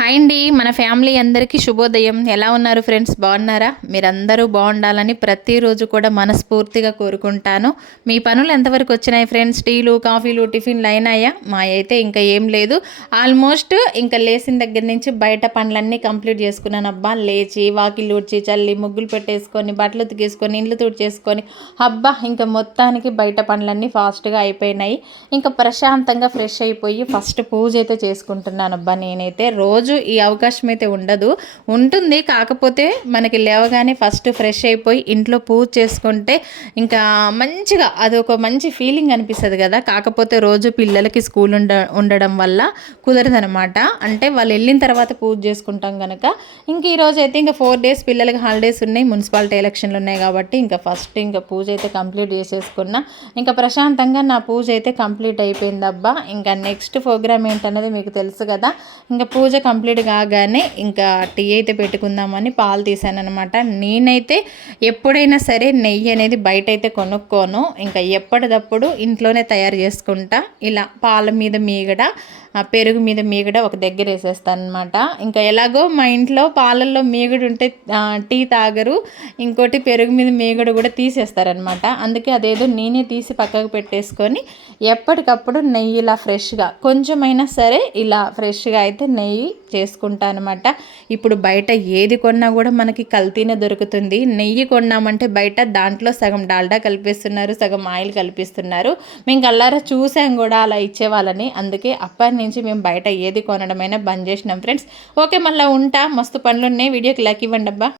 Hi అండి, మన family అందరికీ శుభోదయం. ఎలా ఉన్నారు ఫ్రెండ్స్? బాగున్నారా? మీరందరూ బాగుండాలని ప్రతిరోజు కూడా మనస్ఫూర్తిగా కోరుకుంటాను. మీ పనులు ఎంతవరకు వచ్చినాయి ఫ్రెండ్స్? టీలు, కాఫీలు, టిఫిన్లు అయినాయా? మా అయితే ఇంకా ఏం లేదు. ఆల్మోస్ట్ ఇంకా లేచిన దగ్గర నుంచి బయట పనులన్నీ కంప్లీట్ చేసుకున్నాను. అబ్బా, లేచి వాకిళ్ళు ఊడ్చి చల్లి ముగ్గులు పెట్టేసుకొని బట్టలు ఉతికేసుకొని ఇండ్లు తుడిచేసుకొని అబ్బా ఇంకా మొత్తానికి బయట పనులన్నీ ఫాస్ట్గా అయిపోయినాయి. ఇంకా ప్రశాంతంగా ఫ్రెష్ అయిపోయి ఫస్ట్ పూజ అయితే చేసుకుంటున్నాను. అబ్బా, నేనైతే రోజు ఈ అవకాశం అయితే ఉంటుంది. కాకపోతే మనకి లేవగానే ఫస్ట్ ఫ్రెష్ అయిపోయి ఇంట్లో పూజ చేసుకుంటే ఇంకా మంచిగా అదొక మంచి ఫీలింగ్ అనిపిస్తుంది కదా. కాకపోతే రోజు పిల్లలకి స్కూల్ ఉండడం వల్ల కుదరదనమాట. అంటే వాళ్ళు వెళ్ళిన తర్వాత పూజ చేసుకుంటాం కనుక ఇంక ఈరోజు అయితే ఇంకా 4 days పిల్లలకి హాలిడేస్ ఉన్నాయి. మున్సిపాలిటీ ఎలక్షన్లు ఉన్నాయి కాబట్టి ఇంకా ఫస్ట్ ఇంకా పూజ అయితే కంప్లీట్ చేసేసుకున్నా. ఇంకా ప్రశాంతంగా నా పూజ అయితే కంప్లీట్ అయిపోయింది. అబ్బా, ఇంకా నెక్స్ట్ ప్రోగ్రామ్ ఏంటన్నది మీకు తెలుసు కదా. ఇంకా పూజ కంప్లీట్ కాగానే ఇంకా టీ అయితే పెట్టుకుందామని పాలు తీసాను అనమాట. నేనైతే ఎప్పుడైనా సరే నెయ్యి అనేది బయట అయితే కొనుక్కోను. ఇంకా ఎప్పటిదప్పుడు ఇంట్లోనే తయారు చేసుకుంటా. ఇలా పాల మీద మీగడ, పెరుగు మీద మీగడ ఒక దగ్గర వేసేస్తాను అనమాట. ఇంకా ఎలాగో మా ఇంట్లో పాలల్లో మీగడ ఉంటే టీ తాగరు, ఇంకోటి పెరుగు మీద మీగడ కూడా తీసేస్తారనమాట. అందుకే అదేదో నేనే తీసి పక్కకు పెట్టేసుకొని ఎప్పటికప్పుడు నెయ్యి ఇలా ఫ్రెష్గా కొంచెమైనా సరే ఇలా ఫ్రెష్గా అయితే నెయ్యి చేసుకుంటా అనమాట. ఇప్పుడు బయట ఏది కొన్నా కూడా మనకి కల్తీనే దొరుకుతుంది. నెయ్యి కొన్నామంటే బయట దాంట్లో సగం డాల్డా కలిపిస్తున్నారు, సగం ఆయిల్ కలిపిస్తున్నారు. మేము కల్లారా చూసాం కూడా అలా ఇచ్చేవాళ్ళని. అందుకే అప్పటి నుంచి మేము బయట ఏది కొనడమైనా బంద్ చేసినాం ఫ్రెండ్స్. ఓకే, మళ్ళీ ఉంటా. మస్తు పనులు ఉన్నాయి. వీడియోకి లైక్ ఇవ్వండి అబ్బా.